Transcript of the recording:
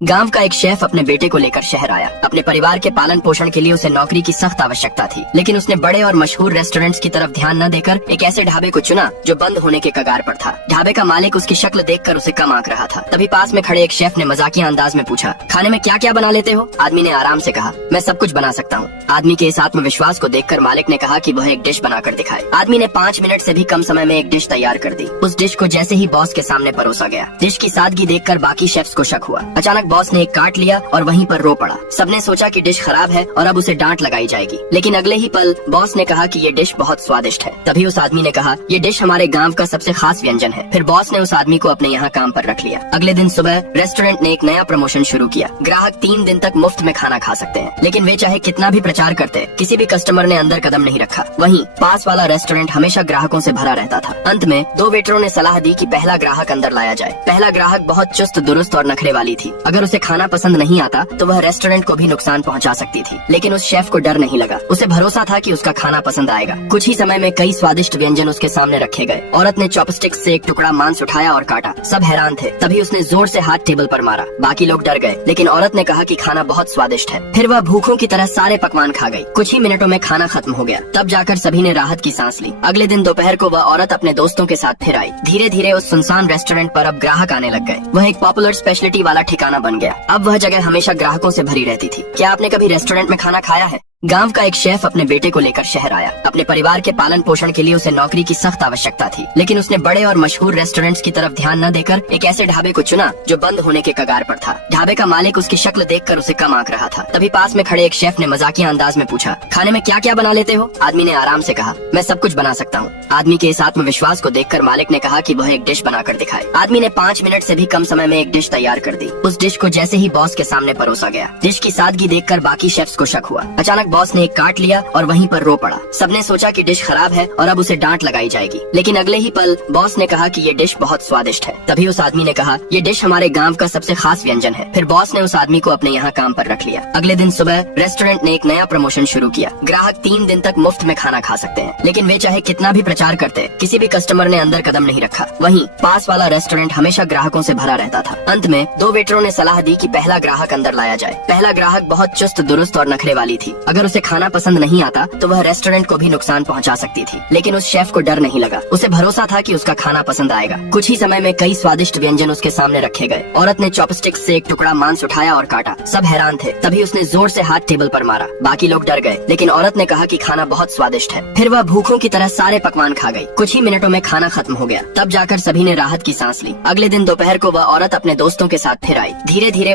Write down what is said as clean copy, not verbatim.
गांव का एक शेफ अपने बेटे को लेकर शहर आया। अपने परिवार के पालन पोषण के लिए उसे नौकरी की सख्त आवश्यकता थी, लेकिन उसने बड़े और मशहूर रेस्टोरेंट्स की तरफ ध्यान न देकर एक ऐसे ढाबे को चुना जो बंद होने के कगार पर था। ढाबे का मालिक उसकी शक्ल देखकर उसे कम आंक रहा था। तभी पास में खड़े एक शेफ ने मजाकिया अंदाज में पूछा, खाने में क्या क्या बना लेते हो? आदमी ने आराम से कहा, मैं सब कुछ बना सकता हूँ। आदमी के इस आत्मविश्वास को देखकर मालिक ने कहा कि वह एक डिश बनाकर दिखाए। आदमी ने 5 मिनट से भी कम समय में एक डिश तैयार कर दी। उस डिश को जैसे ही बॉस के सामने परोसा गया, डिश की सादगी देखकर बाकी शेफ्स को शक हुआ। अचानक बॉस ने एक काट लिया और वहीं पर रो पड़ा। सबने सोचा कि डिश खराब है और अब उसे डांट लगाई जाएगी, लेकिन अगले ही पल बॉस ने कहा कि ये डिश बहुत स्वादिष्ट है। तभी उस आदमी ने कहा, ये डिश हमारे गांव का सबसे खास व्यंजन है। फिर बॉस ने उस आदमी को अपने यहाँ काम पर रख लिया। अगले दिन सुबह रेस्टोरेंट ने एक नया प्रमोशन शुरू किया। ग्राहक 3 दिन तक मुफ्त में खाना खा सकते हैं, लेकिन वे चाहे कितना भी प्रचार करते, किसी भी कस्टमर ने अंदर कदम नहीं रखा। वहीं पास वाला रेस्टोरेंट हमेशा ग्राहकों से भरा रहता था। अंत में 2 वेटरों ने सलाह दी कि पहला ग्राहक अंदर लाया जाए। पहला ग्राहक बहुत चुस्त दुरुस्त और नखरे वाली थी। अगर उसे खाना पसंद नहीं आता तो वह रेस्टोरेंट को भी नुकसान पहुंचा सकती थी, लेकिन उस शेफ को डर नहीं लगा। उसे भरोसा था कि उसका खाना पसंद आएगा। कुछ ही समय में कई स्वादिष्ट व्यंजन उसके सामने रखे गए। औरत ने चॉपस्टिक्स से एक टुकड़ा मांस उठाया और काटा। सब हैरान थे। तभी उसने जोर से हाथ टेबल पर मारा। बाकी लोग डर गए, लेकिन औरत ने कहा कि खाना बहुत स्वादिष्ट है। फिर वह भूखों की तरह सारे पकवान खा गई। कुछ ही मिनटों में खाना खत्म हो गया। तब जाकर सभी ने राहत की सांस ली। अगले दिन दोपहर को वह औरत अपने दोस्तों के साथ फिर आई। धीरे धीरे उस सुनसान रेस्टोरेंट पर अब ग्राहक आने लग गए। वह एक पॉपुलर स्पेशलिटी वाला ठिकाना बन गया। अब वह जगह हमेशा ग्राहकों से भरी रहती थी। क्या आपने कभी रेस्टोरेंट में खाना खाया है? गांव का एक शेफ अपने बेटे को लेकर शहर आया। अपने परिवार के पालन पोषण के लिए उसे नौकरी की सख्त आवश्यकता थी, लेकिन उसने बड़े और मशहूर रेस्टोरेंट्स की तरफ ध्यान न देकर एक ऐसे ढाबे को चुना जो बंद होने के कगार पर था। ढाबे का मालिक उसकी शक्ल देखकर उसे कम आंक रहा था। तभी पास में खड़े एक शेफ ने मजाकिया अंदाज में पूछा, खाने में क्या क्या बना लेते हो? आदमी ने आराम से कहा, मैं सब कुछ बना सकता हूँ। आदमी के इस आत्मविश्वास को देखकर मालिक ने कहा कि वह एक डिश बनाकर दिखाए। आदमी ने 5 मिनट से भी कम समय में एक डिश तैयार कर दी। उस डिश को जैसे ही बॉस के सामने परोसा गया, डिश की सादगी देखकर बाकी शेफ्स को शक हुआ। अचानक बॉस ने एक काट लिया और वहीं पर रो पड़ा। सबने सोचा कि डिश खराब है और अब उसे डांट लगाई जाएगी, लेकिन अगले ही पल बॉस ने कहा कि ये डिश बहुत स्वादिष्ट है। तभी उस आदमी ने कहा, ये डिश हमारे गांव का सबसे खास व्यंजन है। फिर बॉस ने उस आदमी को अपने यहाँ काम पर रख लिया। अगले दिन सुबह रेस्टोरेंट ने एक नया प्रमोशन शुरू किया। ग्राहक 3 दिन तक मुफ्त में खाना खा सकते हैं, लेकिन वे चाहे कितना भी प्रचार करते, किसी भी कस्टमर ने अंदर कदम नहीं रखा। वहीं पास वाला रेस्टोरेंट हमेशा ग्राहकों से भरा रहता था। अंत में 2 वेटरों ने सलाह दी कि पहला ग्राहक अंदर लाया जाए। पहला ग्राहक बहुत चुस्त दुरुस्त और नखरे वाली थी। अगर उसे खाना पसंद नहीं आता तो वह रेस्टोरेंट को भी नुकसान पहुंचा सकती थी, लेकिन उस शेफ को डर नहीं लगा। उसे भरोसा था कि उसका खाना पसंद आएगा। कुछ ही समय में कई स्वादिष्ट व्यंजन उसके सामने रखे गए। औरत ने चॉपस्टिक्स से एक टुकड़ा मांस उठाया और काटा। सब हैरान थे। तभी उसने जोर से हाथ टेबल पर मारा। बाकी लोग डर गए, लेकिन औरत ने कहा कि खाना बहुत स्वादिष्ट है। फिर वह भूखों की तरह सारे पकवान खा गई। कुछ ही मिनटों में खाना खत्म हो गया। तब जाकर सभी ने राहत की सांस ली। अगले दिन दोपहर को वह औरत अपने दोस्तों के साथ फिर आई। धीरे धीरे